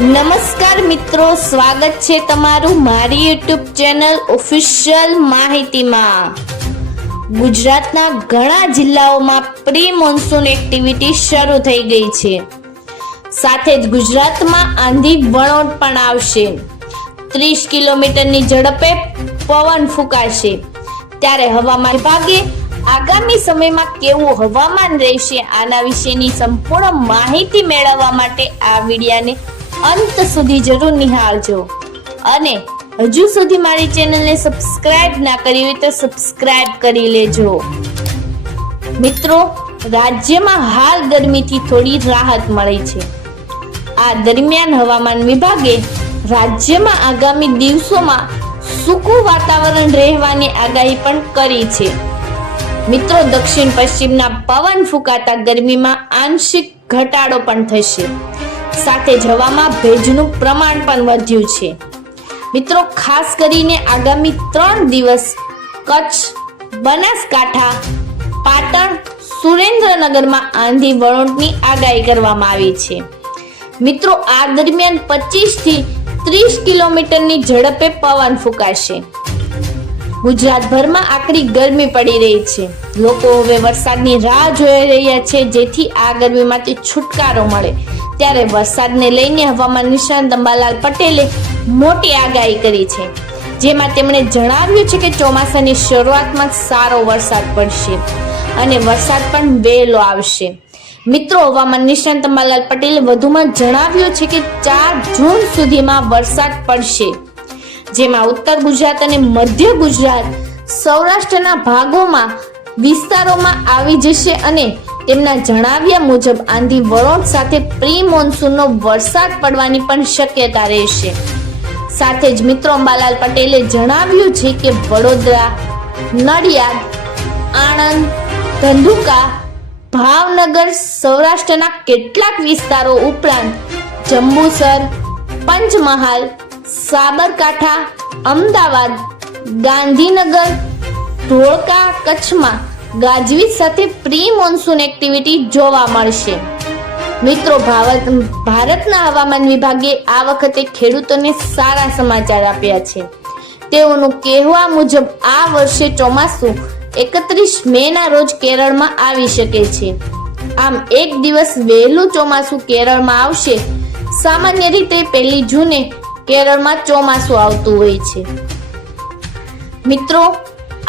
નમસ્કાર મિત્રો, સ્વાગત છે તમારું મારી યુટ્યુબ ચેનલ ઓફિશિયલ માહિતીમાં. ગુજરાતના ઘણા જિલ્લાઓમાં પ્રી મોન્સૂન એક્ટિવિટી શરૂ થઈ ગઈ છે. સાથે જ ગુજરાતમાં આંધી વણોટ પણ આવશે. ત્રીસ કિલોમીટરની ઝડપે પવન ફૂંકાશે. ત્યારે હવામાન વિભાગે આગામી સમયમાં કેવું હવામાન રહેશે આના વિશેની સંપૂર્ણ માહિતી મેળવવા માટે આ વિડિયાને અંત સુધી જરૂર નિહાળજો. અને હજુ સુધી મારી ચેનલને સબસ્ક્રાઇબ ના કરી હોય તો સબસ્ક્રાઇબ કરી લેજો. મિત્રો, રાજ્યમાં હાલ ગરમીથી થોડી રાહત મળી છે. આ દરમિયાન હવામાન વિભાગે રાજ્યમાં આગામી દિવસોમાં સૂકું વાતાવરણ રહેવાની આગાહી પણ કરી છે. મિત્રો દક્ષિણ પશ્ચિમના પવન ફૂંકાતા ગરમીમાં આંશિક ઘટાડો પણ થશે. સાથે જવામાં ભેજનું પ્રમાણ પણ વધ્યું છે. મિત્રો, ખાસ કરીને આગામી ત્રણ દિવસ કચ્છ, બનાસકાંઠા, પાટણ, સુરેન્દ્રનગરમાં આંધી વળોંટની આગાહી કરવામાં આવી છે. મિત્રો, આ દરમિયાન 25 થી ત્રીસ કિલોમીટરની ઝડપે પવન ફૂંકાશે. ગુજરાતભરમાં આકરી ગરમી પડી રહી છે. લોકો હવે વરસાદની રાહ જોઈ રહ્યા છે, જેથી આ ગરમીમાંથી છુટકારો મળે. ત્યારે વરસાદને લઈને હવામાન નિષ્ણાંત અંબાલાલ પટેલે મોટી આગાહી કરી છે. જેમાં તેમણે જણાવ્યું છે કે ચોમાસાની શરૂઆતમાં સારો વરસાદ પડશે અને વરસાદ પણ વહેલો આવશે. મિત્રો, હવામાન નિષ્ણાંત અંબાલાલ પટેલે વધુમાં જણાવ્યું છે કે ચાર જૂન સુધીમાં વરસાદ પડશે. જેમાં ઉત્તર ગુજરાત અને મધ્ય ગુજરાત સૌરાષ્ટ્રના ભાગોમાં વિસ્તારોમાં આવી જશે અને તેમના જણાવ્યા મુજબ, આંધી વરોણ સાથે પ્રી મોન્સૂનનો વરસાદ પડવાની પણ શક્યતા રહેશે. સાથે જ મિત્રો અંબાલાલ પટેલે જણાવ્યું છે કે વડોદરા, નડિયાદ, આણંદ, ધંધુકા, ભાવનગર, સૌરાષ્ટ્રના કેટલાક વિસ્તારો ઉપરાંત જંબુસર, પંચમહાલ, સાબરકાંઠા, અમદાવાદ, ગાંધીનગર, ધોળકા કચ્છમાં ગાજવીજ સાથે પ્રી મોન્સૂન એક્ટિવિટી જોવા મળશે. મિત્રો ભારત ભારતના હવામાન વિભાગે આ વખતે ખેડૂતોને સારા સમાચાર આપ્યા છે. તેઓનું કહેવા મુજબ, આ વર્ષે ચોમાસું એકત્રીસ મે ના રોજ કેરળમાં આવી શકે છે. આમ, એક દિવસ વહેલું ચોમાસું કેરળમાં આવશે. સામાન્ય રીતે પહેલી જૂને કેરળમાં ચોમાસું આવતું હોય છે. મિત્રો